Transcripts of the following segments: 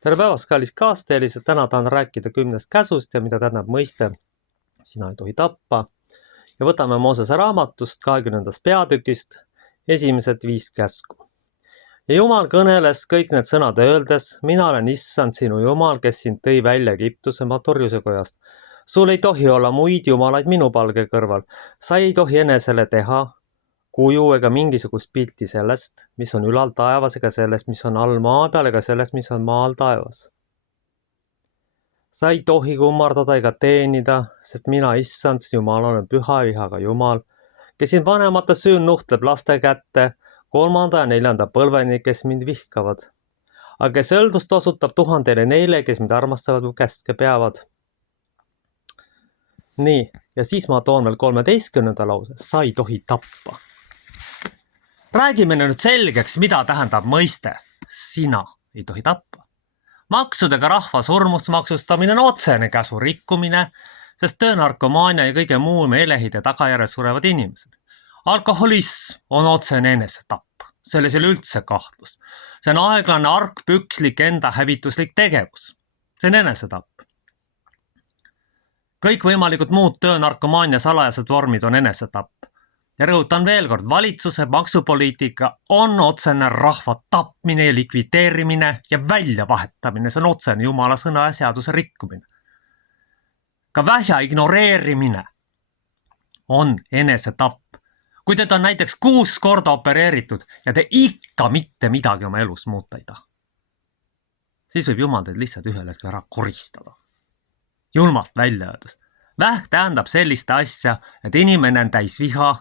Tere päevast, kallis kaasteelised! Täna tahan rääkida 10 käsust ja mida tähendab mõiste sina ei tohi tappa. Ja võtame Moosese raamatust 20. peatükist esimesed 5 käsku. Ja Jumal kõneles kõik need sõnad öeldes: mina olen issand sinu Jumal, kes sind tõi välja Egiptusemaa torjusekojast. Sul ei tohi olla muid jumalaid minu palge kõrval. Sa ei tohi enesele teha kuju ega mingisugust pilti sellest, mis on ülal taevas, ega sellest, mis on all maa peal, ega sellest, mis on maa all taevas. Sa ei tohi kummardada ega teenida, sest mina, issand Jumal, olen püha vihaga Jumal, kes siin vanemate süün nuhtleb laste kätte 3. ja 4. põlveni, kes mind vihkavad. Aga kes õldust osutab 1000 neile, kes mind armastavad või käske peavad. Nii, ja siis ma toon veel 13. lause. Sa ei tohi tappa. Räägime nüüd selgeks, mida tähendab mõiste. Sina ei tohi tappa. Maksudega rahva surmusmaksustamine on otsene käsu rikkumine, sest töönarkomaania ja kõige muu meelehide tagajärjel surevad inimesed. Alkoholism on otsene enesetapp. Selles ei ole üldse kahtlust. See on aeglane argpükslik enda hävituslik tegevus. See on enesetapp. Kõik võimalikud muud töönarkomaania salajased vormid on enesetapp. Ja rõhutan veel kord, valitsuse maksupoliitika on otsene rahva tapmine ja likvideerimine ja väljavahetamine. See on otsene Jumala sõna ja seaduse rikkumine. Ka vähja ignoreerimine on enesetapp. Kui teid on näiteks 6 korda opereeritud ja te ikka mitte midagi oma elus muuta ei taha, siis võib Jumal teid lihtsalt ühel hetkel ära koristada. Julmalt välja öeldes. Vähk tähendab sellist asja, et inimene on täis viha,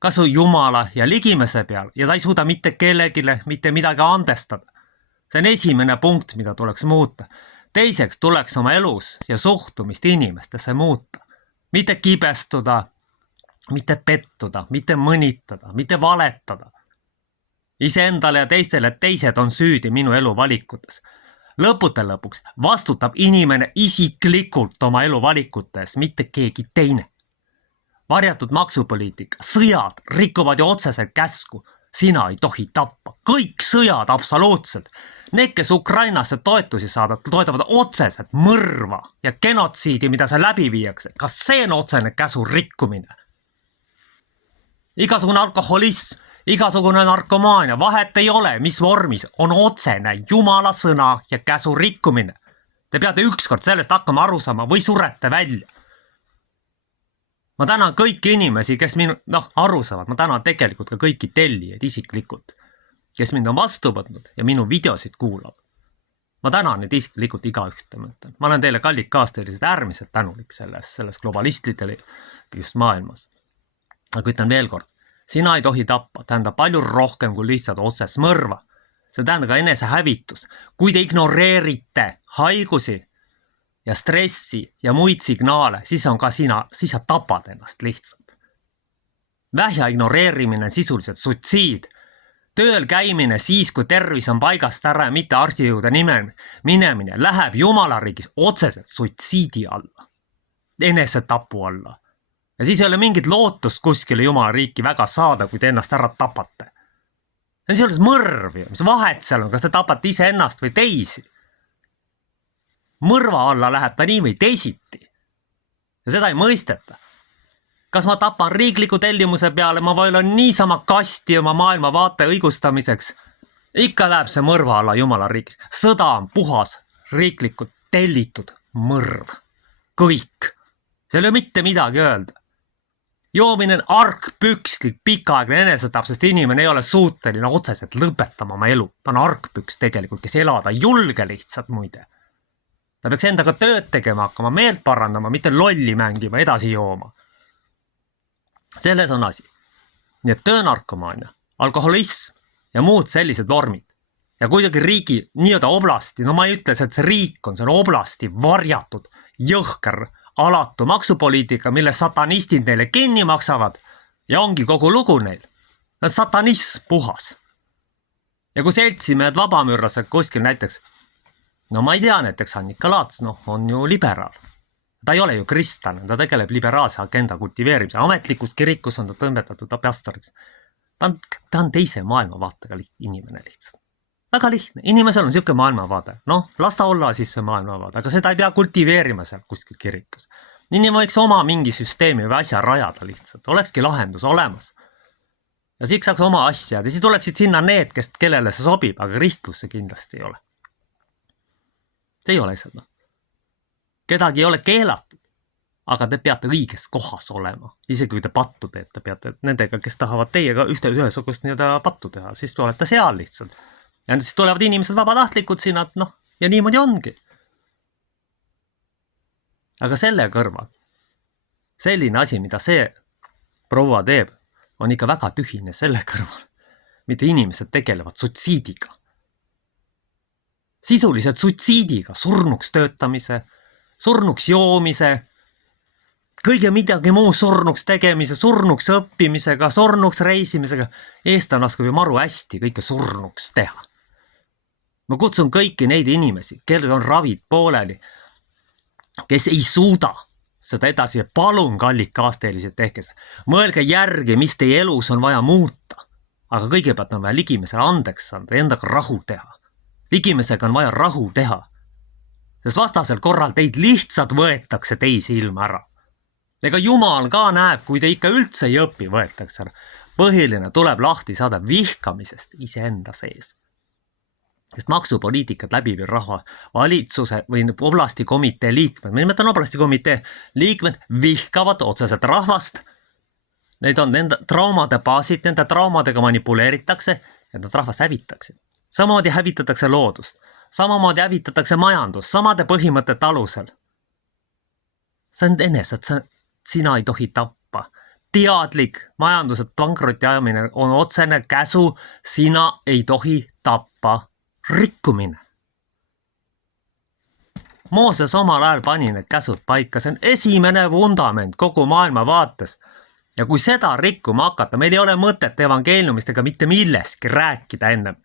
kasu Jumala ja ligimese peal ja ta ei suuda mitte kellegile mitte midagi andestada. See on esimene punkt, mida tuleks muuta. Teiseks tuleks oma elus ja suhtumist inimestesse muuta. Mitte kibestuda, mitte pettuda, mitte mõnitada, mitte valetada. Iseendale ja teistele, et teised on süüdi minu elu valikutes. Lõputel lõpuks vastutab inimene isiklikult oma elu valikutes, mitte keegi teine. Varjatud maksupoliitika, sõjad rikuvad ju otseselt käsku. Sina ei tohi tappa. Kõik sõjad absoluutselt. Need, kes Ukrainasse toetusi saadavad, toetavad otseselt mõrva ja genotsiidi, mida see läbi viiakse. Kas see on otsene käsu rikkumine? Igasugune alkoholism, igasugune narkomaania, vahet ei ole, mis vormis on otsene Jumala sõna ja käsu rikkumine. Te peate ükskord sellest hakkama aru saama või surete välja. Ma tänan kõiki inimesi, kes minu aru saavad. Ma tänan tegelikult ka kõiki tellijaid isiklikult, kes mind on vastu võtnud ja minu videosid kuulab. Ma tänan neid isiklikult igaühte. Ma olen teile kallid kaasteelised äärmiselt tänulik selles globalistidele just maailmas. Aga ütlen veel kord, sina ei tohi tappa, tähendab palju rohkem kui lihtsalt otsest mõrva. See tähendab ka enesehävitus. Kui te ignoreerite haigusi ja stressi ja muid signaale, siis sa tapad ennast lihtsalt. Vähja ignoreerimine on sisuliselt sutsiid. Tööl käimine siis, kui tervis on paigast ära ja mitte arsti juurde minemine, läheb Jumala riigis otseselt sutsiidi alla, enesetapu alla. Ja siis ei ole mingit lootust kuskile Jumala riiki väga saada, kui te ennast ära tapate. See on sisuliselt mõrv, mis vahet seal on, kas te tapate ise ennast või teisi. Mõrva alla läheb ta nii või teisiti. Ja seda ei mõisteta. Kas ma tapan riikliku tellimuse peale, ma võin olla niisama kasti oma maailmavaate õigustamiseks. Ikka läheb see mõrva alla Jumala riigis. Sõda on puhas, riiklikult tellitud mõrv. Kõik. Seal ei ole mitte midagi öelda. Joomine on argpükslik, pikaaegne enesetapp, sest inimene ei ole suuteline otseselt lõpetama oma elu. Ta on argpüks tegelikult, kes elada julge lihtsalt muide. Ta peaks endaga tööd tegema hakkama, meelt parandama, mitte lolli mängima, edasi jooma. Selles on asi. Nii et töönarkomaania, alkoholism ja muud sellised vormid. Ja kuidagi riigi nii-öelda oblasti, ma ei ütle, et see riik on, see on oblasti varjatud, jõhker, alatu maksupoliitika, mille satanistid neile kinni maksavad ja ongi kogu lugu neil. See on satanism puhas. Ja kui seltsimehed vabamürrased kuskil näiteks, ma ei tea, näiteks Annika Laats, on ju liberaal. Ta ei ole ju kristlane, ta tegeleb liberaalse agenda kultiveerimise. Ametlikus kirikus on ta tõmbetatud pastoriks. Ta on teise maailmavaatega inimene lihtsalt. Väga lihtne, inimesel on siuke maailmavaade, noh, las ta olla siis see maailmavaade, aga seda ei pea kultiveerima seal kuskil kirikus. Inimene võiks oma mingi süsteemi või asja rajada lihtsalt, olekski lahendus olemas. Ja siis saaks oma asjad ja siis tuleksid sinna need, kellele see sobib, aga ristlus see kindlasti ei ole. See ei ole seda. Kedagi ei ole keelatud, aga te peate õiges kohas olema. Isegi kui te pattu teete, peate nendega, kes tahavad teiega ühesugust pattu teha, siis olete seal lihtsalt. Ja siis tulevad inimesed vabatahtlikud sinna, noh, ja niimoodi ongi. Aga selle kõrval, selline asi, mida see proua teeb, on ikka väga tühine selle kõrval, mitte inimesed tegelevad sutsiidiga. Sisuliselt sutsiidiga, surnuks töötamise, surnuks joomise, kõige midagi muu surnuks tegemise, surnuks õppimisega, surnuks reisimisega. Eestlane oskab ju maru hästi kõike surnuks teha. Ma kutsun kõiki neid inimesi, kellel on ravid pooleli, kes ei suuda seda edasi ja palun kallid kaasteelised tehke seda. Mõelge järgi, mis teie elus on vaja muuta. Aga kõigepealt on vaja ligimesele andeks anda, endaga rahu teha. Ligimesega on vaja rahu teha. Sest vastasel korral teid lihtsalt võetakse teisi ilma ära. Ega Jumal ka näeb, kui te ikka üldse ei õpi, võetakse ära. Põhiline tuleb lahti saada vihkamisest iseenda sees. Sest maksupoliitikat läbiv rahva valitsuse või oblastikomitee liikmed, ma nimetan oblastikomitee liikmed, vihkavad otseselt rahvast. Need on nende traumade baasid, nende traumadega manipuleeritakse ja nad rahvast hävitakse. Samamoodi hävitatakse loodust, samamoodi hävitatakse majandus, samade põhimõtete alusel. See on enesed, sina ei tohi tappa. Teadlik majanduselt pankroti ajamine on otsene käsu, sina ei tohi tappa. Rikkumine. Mooses omal ajal pani need käsud paika, see on esimene vundament kogu maailma vaates. Ja kui seda rikkuma hakata, meil ei ole mõtet evangeeliumist ega mitte millestki rääkida ennem.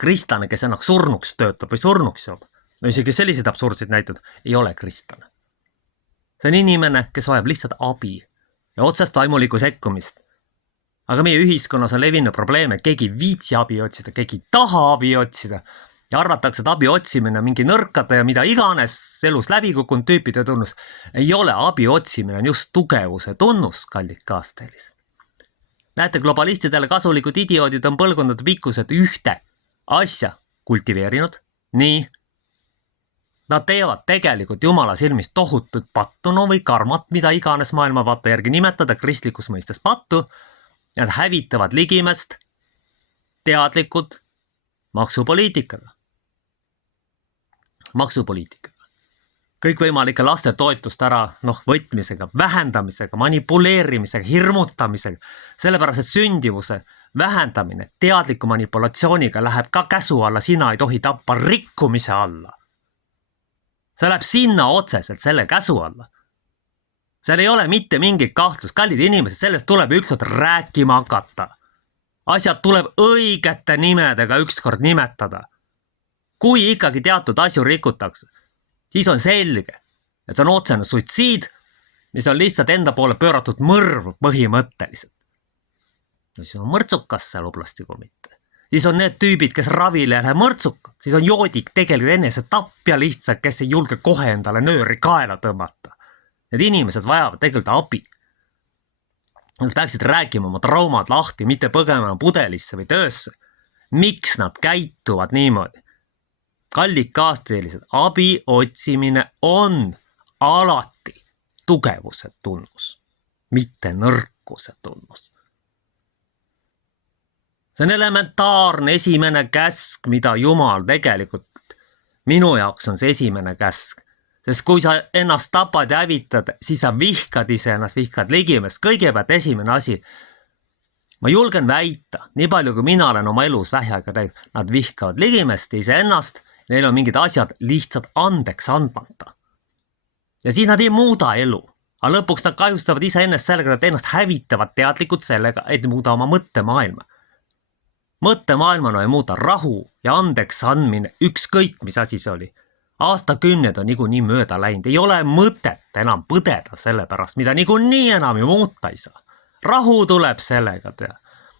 Kristlane, kes ennast surnuks töötab või surnuks joob, no isegi sellised absurdsid näitud, ei ole kristlane. See on inimene, kes vajab lihtsalt abi ja otsest vaimulikku sekkumist. Aga meie ühiskonnas on levinud probleem, et keegi viitsi abi otsida, keegi taha abi otsida ja arvatakse, et abi otsimine on mingi nõrkade ja mida iganes elus läbi kukkunud tüüpide tunnus. Ei ole, abi otsimine on just tugevuse tunnus, kallid kaasteelis. Näete, globalistidele kasulikud idioodid on põlvkondade pikkuselt ühte asja kultiveerinud. Nii, nad teevad tegelikult Jumala silmis tohutut pattunu või karmat, mida iganes maailmavaate järgi nimetada, kristlikus mõistes pattu. Nad hävitavad ligimest teadlikult maksupoliitikaga. Kõikvõimalike laste toetust ära võtmisega, vähendamisega, manipuleerimisega, hirmutamisega. Sellepärast, et sündivuse vähendamine teadliku manipulatsiooniga läheb ka käsu alla, sina ei tohi tappa rikkumise alla. See läheb sinna otseselt selle käsu alla. Seal ei ole mitte mingit kahtlust, kallid inimesed, sellest tuleb ükskord rääkima hakata. Asjad tuleb õigete nimedega ükskord nimetada. Kui ikkagi teatud asju rikutakse, siis on selge, et see on otsene suitsiid, mis on lihtsalt enda poole pööratud mõrv põhimõtteliselt. No siis on mõrtsukas seal oblastikomitee. Siis on need tüübid, kes ravile läheb mõrtsukad. Siis on joodik tegelikult enese tapja lihtsalt, kes ei julge kohe endale nööri kaela tõmmata. Need inimesed vajavad tegelikult abi. Nad peaksid rääkima oma traumad lahti, mitte põgema pudelisse või töösse. Miks nad käituvad niimoodi? Kallid kaasteelised, abi otsimine on alati tugevuse tunnus, mitte nõrkuse tunnus. See on elementaarne esimene käsk, mida Jumal tegelikult, minu jaoks on see esimene käsk. Sest kui sa ennast tapad ja hävitad, siis sa vihkad iseennast, vihkad ligimest. Kõigepealt esimene asi. Ma julgen väita, nii palju kui mina olen oma elus vähjaga teinud, nad vihkavad ligimest iseennast, neil on mingid asjad lihtsalt andeks andmata. Ja siis nad ei muuda elu, aga lõpuks nad kahjustavad iseennast sellega, et ennast hävitavad teadlikult sellega, et muuda oma mõttemaailma. Mõttemaailmana ei muuda rahu ja andeks andmine, ükskõik mis asi see oli. Aastakümned on niikuinii mööda läinud, ei ole mõtet enam põdeda selle pärast, mida niikuinii enam ju muuta ei saa. Rahu tuleb sellega teha.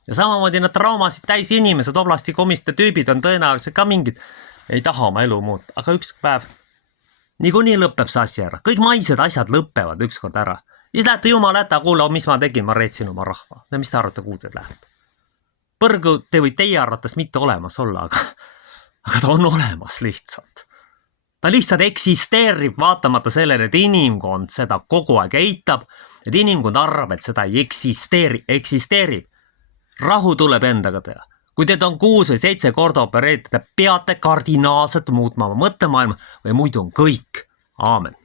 Ja samamoodi need traumasid täis inimesed, oblastikomiste tüübid on tõenäoliselt ka mingid, ei taha oma elu muuta, aga üks päev niikuinii lõpeb see asi ära. Kõik maised asjad lõpevad ükskord ära. Siis lähete jumal hätta, kuule, mis ma tegin, ma reetsin oma rahva. Ja mis te arvate, kuhu te lähete? Põrgu te või teie arvates mitte olemas olla, aga ta on olemas lihtsalt. Ta lihtsalt eksisteerib vaatamata sellele, et inimkond seda kogu aeg eitab, et inimkond arvab, et seda ei eksisteerib. Rahu tuleb endaga teha. Kui teid on 6 või 7 korda opereerida, te peate kardinaalselt muutma oma mõttemaailma või muidu on kõik. Aamen.